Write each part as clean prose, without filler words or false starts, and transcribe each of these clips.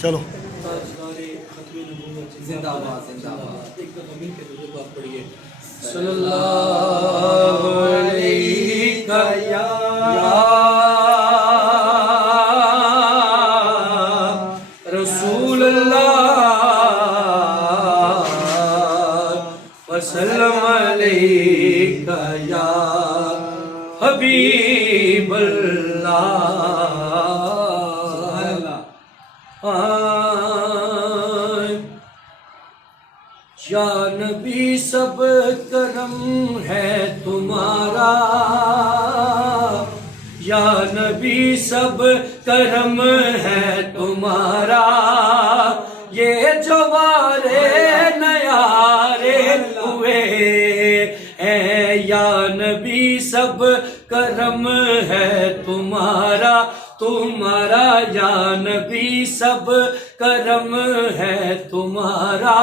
چلو زندہ باد زندہ باد. ایک دفعہ مل کے تو بات پڑھیے. صلی اللہ علیہ یا رسول اللہ وسلم علیک یا حبیب اللہ. یا نبی سب کرم ہے تمہارا، یا نبی سب کرم ہے تمہارا، یہ جوارے نیارے ہوئے ہیں. یا نبی سب کرم ہے تمہارا تمہارا، یا نبی سب کرم ہے تمہارا،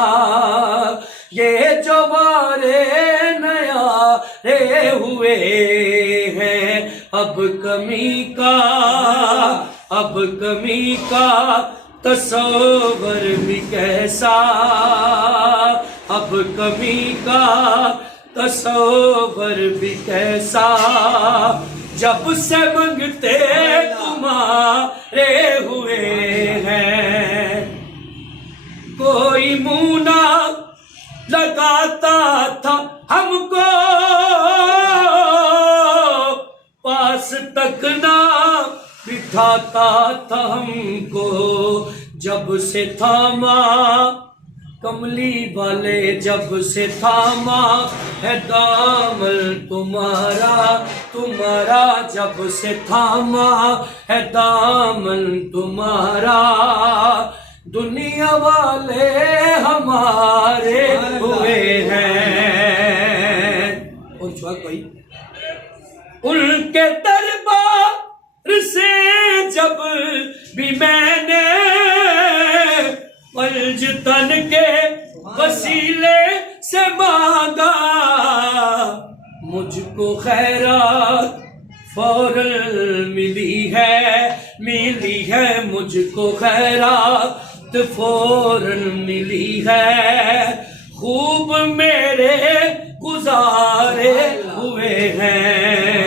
یہ جوارے نیارے ہوئے ہیں. اب کمی کا تصور بھی کیسا، اب کمی کا تصور بھی کیسا، جب سے منگتے تمہارے ہوئے ہیں. کوئی منہ نہ لگاتا تھا ہم کو، پاس تک نہ بٹھاتا تھا ہم کو، جب سے تھاما کملی والے، جب سے تھاما ہے دامن تمہارا، جب سے تھاما ہے دامن تمہارا، دنیا والے ہمارے ہوئے ہیں. اور شوق بھائی ان کے دربار سے جب بھی میں نے پنج تن کے وسیلے سے مانگا، مجھ کو خیرات فوراً ملی ہے، مجھ کو خیرات فوراً ملی ہے. خوب میرے گزارے ہوئے ہیں.